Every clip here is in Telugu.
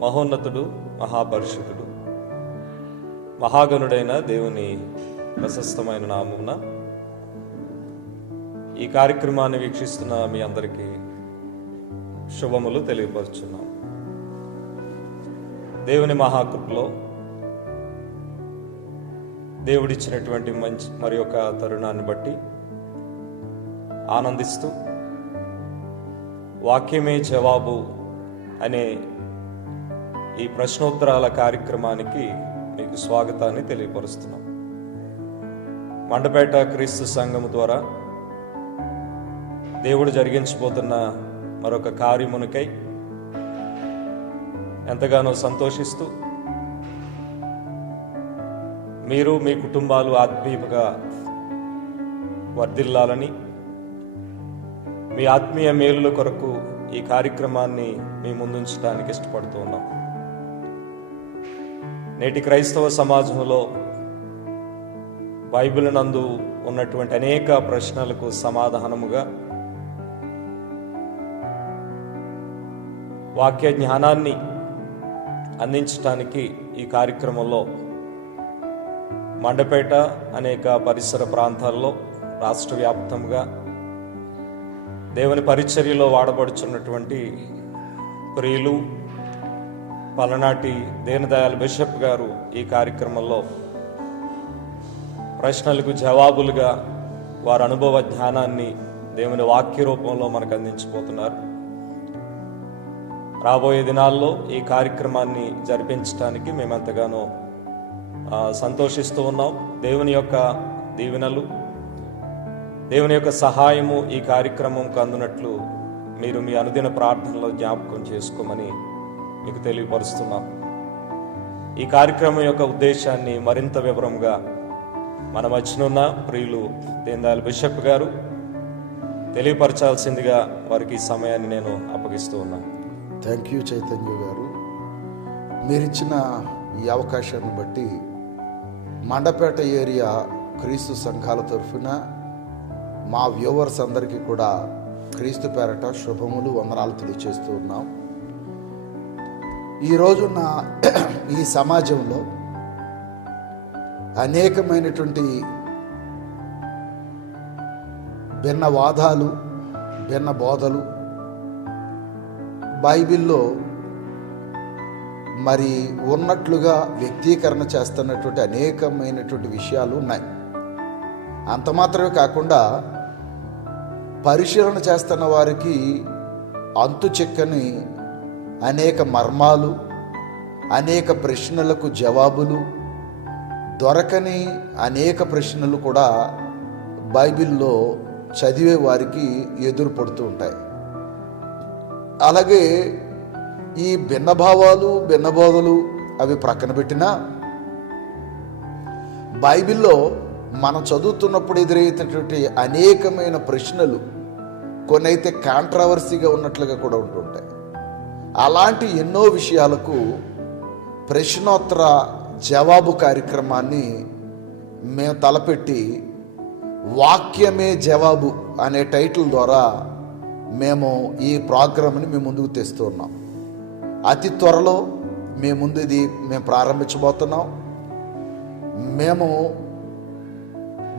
మహోన్నతుడు మహాపరిషుతుడు మహాగణుడైన దేవుని ప్రశస్తమైన నామమున ఈ కార్యక్రమాన్ని వీక్షిస్తున్న మీ అందరికీ శుభములు తెలియపరుచున్నాం. దేవుని మహాకృపలో దేవుడిచ్చినటువంటి మంచి మరి ఒక తరుణాన్ని బట్టి ఆనందిస్తూ వాక్యమే జవాబు అనే ఈ ప్రశ్నోత్తరాల కార్యక్రమానికి మీకు స్వాగతాన్ని తెలియపరుస్తున్నాం. మండపేట క్రీస్తు సంఘము ద్వారా దేవుడు జరిగించబోతున్న మరొక కార్యమునికై ఎంతగానో సంతోషిస్తూ మీరు మీ కుటుంబాలు ఆత్మీయముగా వర్ధిల్లాలని మీ ఆత్మీయ మేలుల కొరకు ఈ కార్యక్రమాన్ని మీ ముందుంచడానికి ఇష్టపడుతూ ఉన్నాం. నేటి క్రైస్తవ సమాజంలో బైబిల్ నందు ఉన్నటువంటి అనేక ప్రశ్నలకు సమాధానముగా వాక్య జ్ఞానాన్ని అందించడానికి ఈ కార్యక్రమంలో మండపేట అనేక పరిసర ప్రాంతాల్లో రాష్ట్ర వ్యాప్తంగా దేవుని పరిచర్యలో వాడబడుచున్నటువంటి ప్రియులు పలనాటి దీనదయాల్ బిషప్ గారు ఈ కార్యక్రమంలో ప్రశ్నలకు జవాబులుగా వారి అనుభవ జ్ఞానాన్ని దేవుని వాక్య రూపంలో మనకు అందించబోతున్నారు రాబోయే దినాల్లో ఈ కార్యక్రమాన్ని జరిపించడానికి మేమెంతగానో సంతోషిస్తూ ఉన్నాం. దేవుని యొక్క దీవెనలు దేవుని యొక్క సహాయము ఈ కార్యక్రమంకు అందునట్లు మీరు మీ అనుదిన ప్రార్థనలో జ్ఞాపకం చేసుకోమని మీకు తెలియపరుస్తున్నాం. ఈ కార్యక్రమం యొక్క ఉద్దేశాన్ని మరింత వివరంగా మన మధ్యనున్న ప్రియులు దేందాల్ బిషప్ గారు తెలియపరచాల్సిందిగా వారికి సమయాన్ని నేను అప్పగిస్తూ ఉన్నాను థ్యాంక్ యూ చైతన్య గారు. మీరిచ్చిన ఈ అవకాశాన్ని బట్టి మండపేట ఏరియా క్రీస్తు సంఘాల తరఫున మా వ్యూవర్స్ అందరికీ కూడా క్రీస్తు పేరట శుభములు వందనాలు తెలియజేస్తూ ఉన్నాం. ఈ రోజున్న ఈ సమాజంలో అనేకమైనటువంటి భిన్న వాదాలు భిన్న బోధలు బైబిల్లో మరి ఉన్నట్లుగా వ్యక్తీకరణ చేస్తున్నటువంటి అనేకమైనటువంటి విషయాలు ఉన్నాయి. అంత మాత్రమే కాకుండా పరిశీలన చేస్తున్న వారికి అంతు చెక్కని అనేక మర్మాలు అనేక ప్రశ్నలకు జవాబులు దొరకని అనేక ప్రశ్నలు కూడా బైబిల్లో చదివే వారికి ఎదురు పడుతూ ఉంటాయి. అలాగే ఈ భిన్నభావాలు భిన్నబోధలు అవి ప్రక్కన పెట్టినా బైబిల్లో మనం చదువుతున్నప్పుడు ఎదురయ్యేటటువంటి అనేకమైన ప్రశ్నలు కొన్ని అయితే కాంట్రవర్సీగా ఉన్నట్లుగా కూడా ఉంటుంటాయి. అలాంటి ఎన్నో విషయాలకు ప్రశ్నోత్తర జవాబు కార్యక్రమాన్ని మేము తలపెట్టి వాక్యమే జవాబు అనే టైటిల్ ద్వారా మేము ఈ ప్రోగ్రామ్ని మేము ముందుకు తెస్తున్నాం అతి త్వరలో మేము ముందు ఇది మేము ప్రారంభించబోతున్నాం. మేము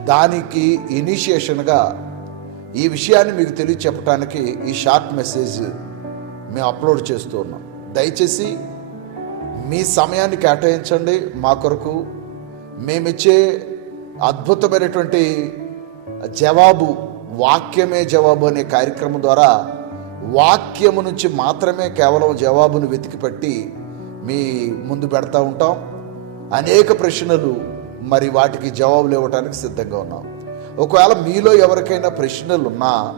దానికి ఇనిషియేషన్గా ఈ విషయాన్ని మీకు తెలియచెప్పడానికి ఈ షార్ట్ మెసేజ్ మేము అప్లోడ్ చేస్తూ ఉన్నాం. దయచేసి మీ సమయాన్ని కేటాయించండి. మా కొరకు మేమిచ్చే అద్భుతమైనటువంటి జవాబు వాక్యమే జవాబు అనే కార్యక్రమం ద్వారా వాక్యము నుంచి మాత్రమే కేవలం జవాబును వెతికిపెట్టి మీ ముందు పెడతా ఉంటాం. అనేక ప్రశ్నలు మరి వాటికి జవాబులు ఇవ్వడానికి సిద్ధంగా ఉన్నాం. ఒకవేళ మీలో ఎవరికైనా ప్రశ్నలు ఉన్నా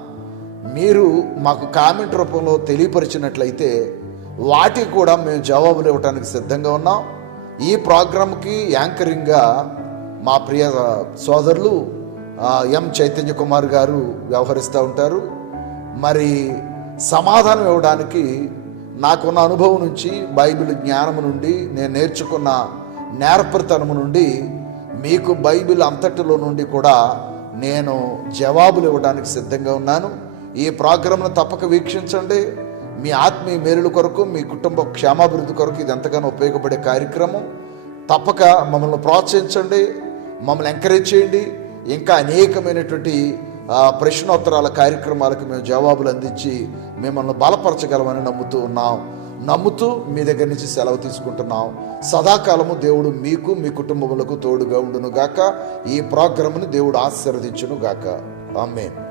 మీరు మాకు కామెంట్ రూపంలో తెలియపరిచినట్లయితే వాటికి కూడా మేము జవాబులు ఇవ్వడానికి సిద్ధంగా ఉన్నాం. ఈ ప్రోగ్రాంకి యాంకరింగ్గా మా ప్రియ సోదరులు ఎం చైతన్య కుమార్ గారు వ్యవహరిస్తూ ఉంటారు. మరి సమాధానం ఇవ్వడానికి నాకున్న అనుభవం నుంచి బైబిల్ జ్ఞానము నుండి నేను నేర్చుకున్న నేర్పరితనము నుండి మీకు బైబిల్ అంతటిలో నుండి కూడా నేను జవాబులు ఇవ్వడానికి సిద్ధంగా ఉన్నాను. ఈ ప్రోగ్రాంను తప్పక వీక్షించండి. మీ ఆత్మీయ మేలుల కొరకు మీ కుటుంబ క్షేమాభివృద్ధి కొరకు ఇది ఎంతగానో ఉపయోగపడే కార్యక్రమం. తప్పక మమ్మల్ని ప్రోత్సహించండి మమ్మల్ని ఎంకరేజ్ చేయండి. ఇంకా అనేకమైనటువంటి ప్రశ్నోత్తరాల కార్యక్రమాలకు మేము జవాబులు అందించి మిమ్మల్ని బలపరచగలమని నమ్ముతూ ఉన్నాం. నమ్ముతూ మీ దగ్గర నుంచి సెలవు తీసుకుంటున్నాం. సదాకాలము దేవుడు మీకు మీ కుటుంబములకు తోడుగా ఉండును గాక ఈ ప్రోగ్రామ్ని దేవుడు ఆశీర్వదించును గాక ఆమెన్.